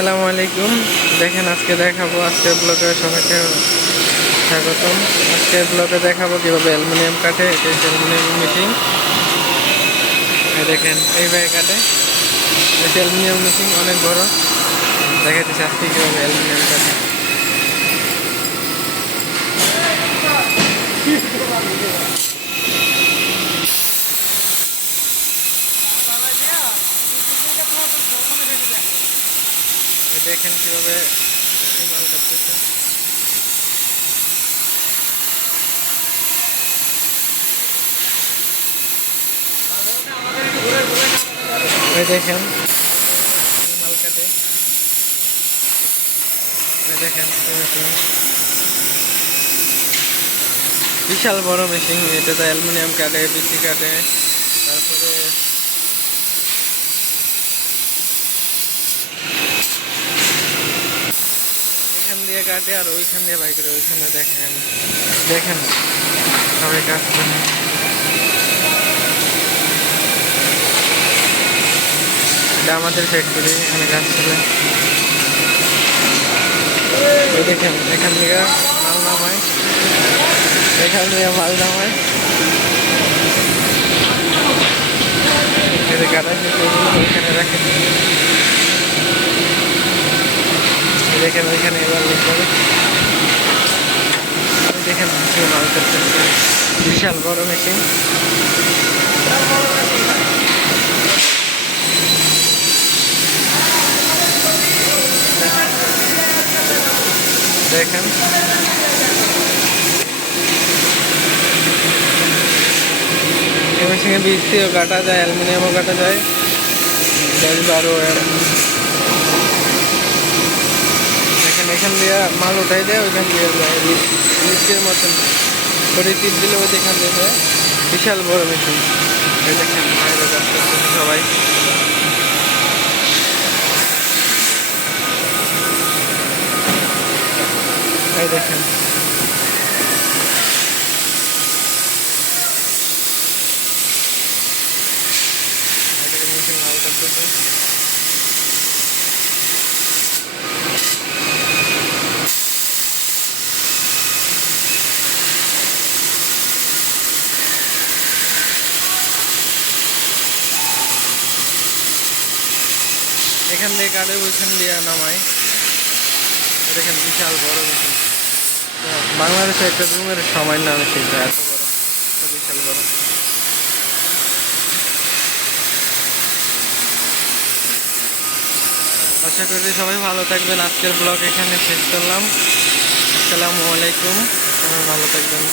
আসসালামু আলাইকুম। দেখেন আজকে দেখাবো, আজকের ব্লগে সবাইকে স্বাগতম। আজকের ব্লগে দেখাবো কিভাবে অ্যালুমিনিয়াম কাটে। এটা হচ্ছে অ্যালুমিনিয়াম মেশিন। দেখেন এই ভাই কাটে, এটা অ্যালুমিনিয়াম মেশিন অনেক বড়। দেখাইতেছে আজকে কিভাবে অ্যালুমিনিয়াম কাটে। দেখেন কিভাবে মাল কাটতেছে। দেখেন মাল কাটে, দেখেন বিশাল বড় মেশিন। এটাতে অ্যালুমিনিয়াম কাটে, বিসি কাটে, তারপরে এখান দিয়ে কাটে আর ওইখান দিয়ে বাই করে। ওইখানে দেখেন দেখেন সবাই কাজ করে। এটা আমাদের ফ্যাক্টরি, এখানে কাজ চলে। এই দেখেন এখান থেকে মাল নামায়, এখান থেকে মাল নামায়, কাটা ওইখানে রাখেন। দেখেন ওইখানে এবার লোক করে। দেখেন মাল করতেছে, বিশাল বড় মেশিন। দেখেন এই মেশিনে বিসিও কাটা যায়, অ্যালুমিনিয়ামও কাটা যায়। 10-12 দেখেন এখান দিয়ে মাল উঠাই দেয়, ওইখান দিয়ে যায় লিফটের মতন করে টিপ দিলে ওই এখান দিয়ে যায়। বিশাল বড় মেশিন। এই দেখেন বাইরে কাজ করতেছে সবাই। এই দেখেন মেশিন মাল কাটতেছে। এখান দিয়ে কাটে, ওইখান দিয়ে নামায়। দেখেন বিশাল বড় মেশিন। বাংলাদেশে একটা রুমের সময় না মেশিনটা এত বড়, বিশাল বড়। আশা করি সবাই ভালো থাকবেন। আজকের ব্লগ এখানে শেষ করলাম। আসসালামু আলাইকুম, সবাই ভালো থাকবেন।